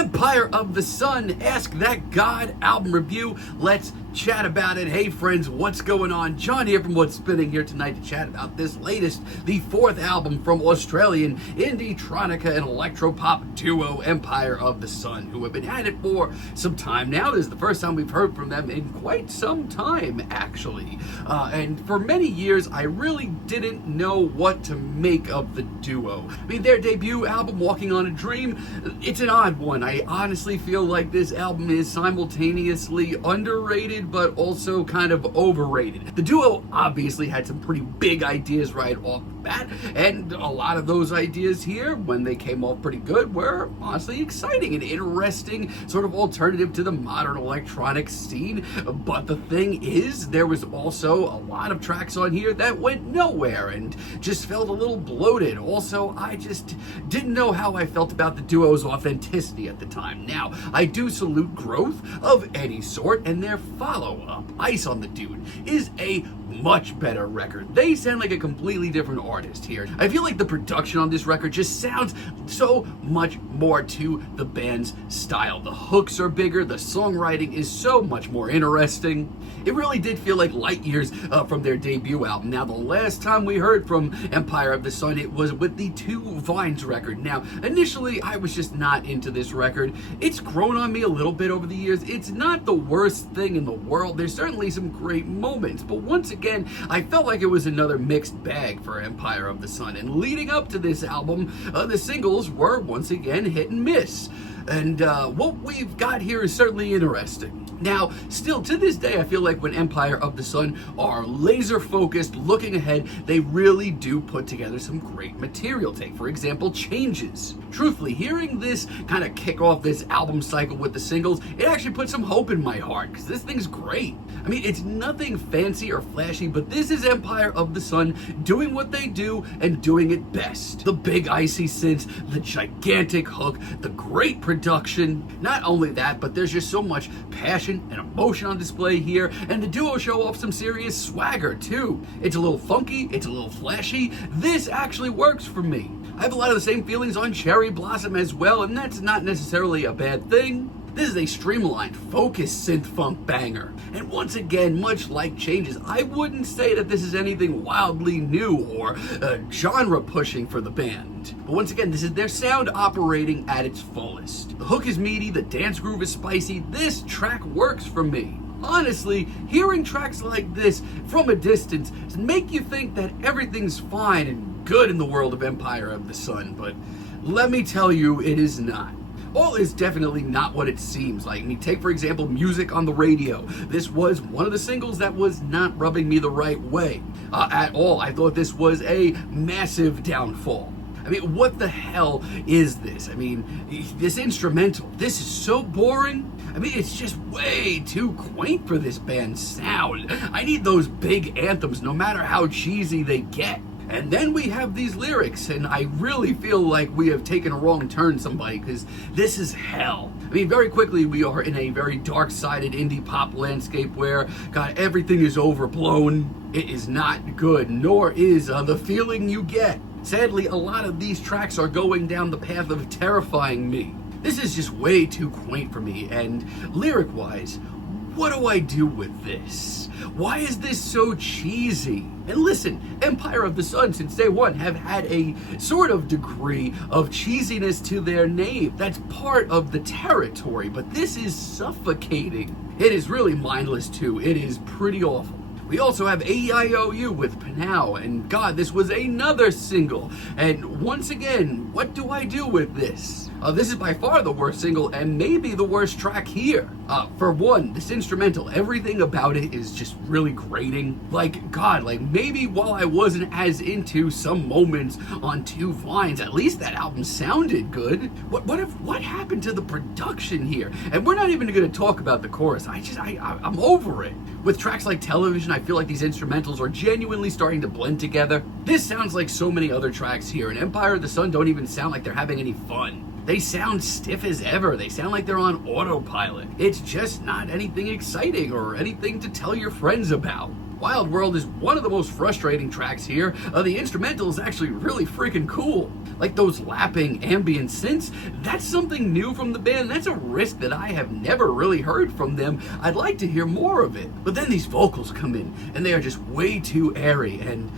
Empire of the Sun, Ask That God album review. Let's chat about it. Hey friends, what's going on? John here from What's Spinning, here tonight to chat about this latest, the fourth album from Australian indie tronica and electropop duo Empire of the Sun, who have been at it for some time now. This is the first time we've heard from them in quite some time, actually. And for many years, I really didn't know what to make of the duo. I mean, their debut album, Walking on a Dream, it's an odd one. I honestly feel like this album is simultaneously underrated but also kind of overrated. The duo obviously had some pretty big ideas right off the bat, and a lot of those ideas here, when they came off pretty good, were honestly exciting and interesting, sort of alternative to the modern electronic scene. But the thing is, there was also a lot of tracks on here that went nowhere and just felt a little bloated. Also, I just didn't know how I felt about the duo's authenticity at the time. Now, I do salute growth of any sort, and their follow-up, Ice on the Dude, is a much better record. They sound like a completely different artist here. I feel like the production on this record just sounds so much more to the band's style. The hooks are bigger, the songwriting is so much more interesting. It really did feel like light years from their debut album. Now, the last time we heard from Empire of the Sun, it was with the Two Vines record. Now, initially, I was just not into this record. It's grown on me a little bit over the years. It's not the worst thing in the world. There's certainly some great moments, but once again, I felt like it was another mixed bag for Empire of the Sun. And leading up to this album, the singles were once again hit and miss. And what we've got here is certainly interesting. Now, still to this day, I feel like when Empire of the Sun are laser focused, looking ahead, they really do put together some great material. Take, for example, Changes. Truthfully, hearing this kind of kick off this album cycle with the singles, it actually put some hope in my heart, because this thing's great. I mean, it's nothing fancy or flashy, but this is Empire of the Sun doing what they do and doing it best. The big icy synths, the gigantic hook, the great production. Not only that, but there's just so much passion and emotion on display here, and the duo show off some serious swagger too. It's a little funky, it's a little flashy. This actually works for me. I have a lot of the same feelings on Cherry Blossom as well, and that's not necessarily a bad thing. This is a streamlined, focused synth-funk banger. And once again, much like Changes, I wouldn't say that this is anything wildly new or genre-pushing for the band. But once again, this is their sound operating at its fullest. The hook is meaty, the dance groove is spicy. This track works for me. Honestly, hearing tracks like this from a distance make you think that everything's fine and good in the world of Empire of the Sun, but let me tell you, it is not. All is definitely not what it seems like. I mean, take, for example, Music on the Radio. This was one of the singles that was not rubbing me the right way at all. I thought this was a massive downfall. I mean, what the hell is this? I mean, this instrumental, this is so boring. I mean, it's just way too quaint for this band's sound. I need those big anthems, no matter how cheesy they get. And then we have these lyrics, and I really feel like we have taken a wrong turn, somebody, because this is hell. I mean, very quickly, we are in a very dark-sided indie pop landscape where, God, everything is overblown. It is not good, nor is the feeling you get. Sadly, a lot of these tracks are going down the path of terrifying me. This is just way too quaint for me, and lyric-wise, what do I do with this? Why is this so cheesy? And listen, Empire of the Sun since day one have had a sort of degree of cheesiness to their name. That's part of the territory, but this is suffocating. It is really mindless too. It is pretty awful. We also have AEIOU with Panow, and God, this was another single. And once again, what do I do with this? This is by far the worst single and maybe the worst track here. For one, this instrumental, everything about it is just really grating. Like, God, like maybe while I wasn't as into some moments on Two Vines, at least that album sounded good. What happened to the production here? And we're not even gonna talk about the chorus. I'm over it. With tracks like Television, I feel like these instrumentals are genuinely starting to blend together. This sounds like so many other tracks here, and Empire of the Sun don't even sound like they're having any fun. They sound stiff as ever. They sound like they're on autopilot. It's just not anything exciting or anything to tell your friends about. Wild World is one of the most frustrating tracks here. The instrumental is actually really freaking cool. Like those lapping ambient synths, that's something new from the band. That's a risk that I have never really heard from them. I'd like to hear more of it. But then these vocals come in, and they are just way too airy, and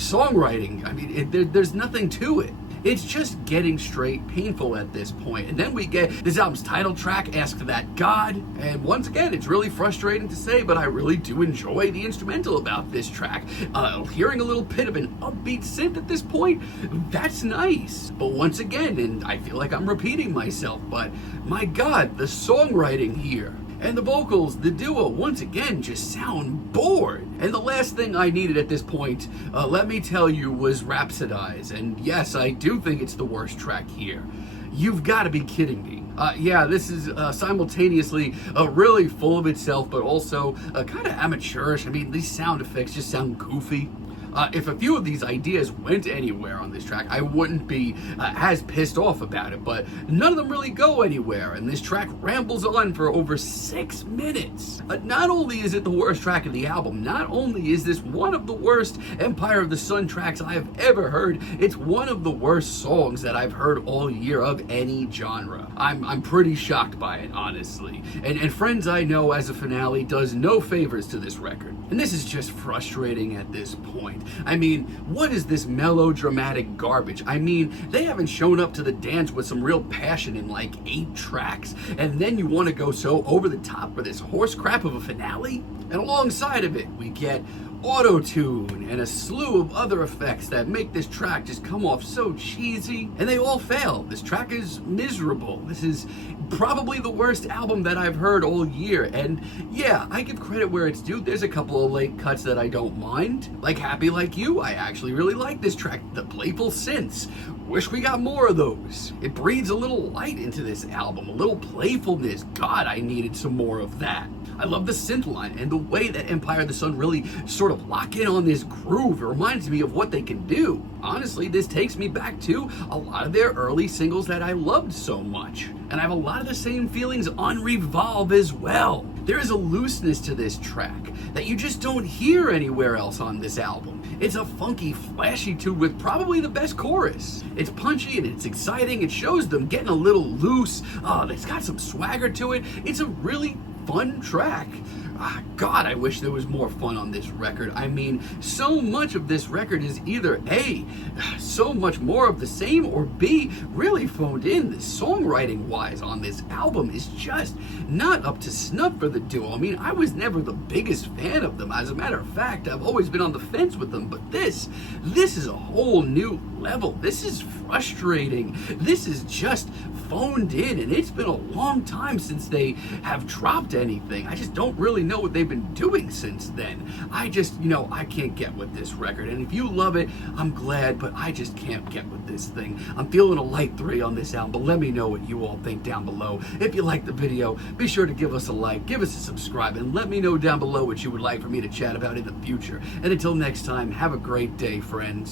songwriting, I mean, there's nothing to it. It's just getting straight painful at this point. And then we get this album's title track, Ask That God. And once again, it's really frustrating to say, but I really do enjoy the instrumental about this track. Hearing a little bit of an upbeat synth at this point, that's nice. But once again, and I feel like I'm repeating myself, but my God, the songwriting here. And the vocals, the duo, once again, just sound bored. And the last thing I needed at this point, let me tell you, was Rhapsodize. And yes, I do think it's the worst track here. You've got to be kidding me. Yeah, this is simultaneously really full of itself, but also kind of amateurish. I mean, these sound effects just sound goofy. If a few of these ideas went anywhere on this track, I wouldn't be as pissed off about it, but none of them really go anywhere, and this track rambles on for over 6 minutes. Not only is it the worst track of the album, not only is this one of the worst Empire of the Sun tracks I have ever heard, it's one of the worst songs that I've heard all year of any genre. I'm pretty shocked by it, honestly. And Friends I Know as a finale does no favors to this record. And this is just frustrating at this point. I mean, what is this melodramatic garbage? I mean, they haven't shown up to the dance with some real passion in like 8 tracks, and then you want to go so over the top for this horse crap of a finale? And alongside of it, we get auto-tune and a slew of other effects that make this track just come off so cheesy, and they all fail. This track is miserable. This is probably the worst album that I've heard all year, and yeah, I give credit where it's due. There's a couple of late cuts that I don't mind, like Happy Like You. I actually really like this track, the playful synths. Wish we got more of those. It breathes a little light into this album, a little playfulness. God, I needed some more of that. I love the synth line and the way that Empire of the Sun really sort of lock in on this groove. It reminds me of what they can do. Honestly, this takes me back to a lot of their early singles that I loved so much. And I have a lot of the same feelings on Revolve as well. There is a looseness to this track that you just don't hear anywhere else on this album. It's a funky, flashy tune with probably the best chorus. It's punchy and it's exciting. It shows them getting a little loose. It's got some swagger to it. It's a really fun track. God, I wish there was more fun on this record. I mean, so much of this record is either A, so much more of the same, or B, really phoned in. The songwriting wise on this album is just not up to snuff for the duo. I mean, I was never the biggest fan of them. As a matter of fact, I've always been on the fence with them, but this is a whole new level. This is frustrating. This is just phoned in, and it's been a long time since they have dropped anything. I just don't really know what they've been doing since then. I can't get with this record, and if you love it, I'm glad, but I just can't get with this thing. I'm feeling a light 3 on this album, but let me know what you all think down below. If you like the video, be sure to give us a like, give us a subscribe, and let me know down below what you would like for me to chat about in the future. And until next time, have a great day, friends.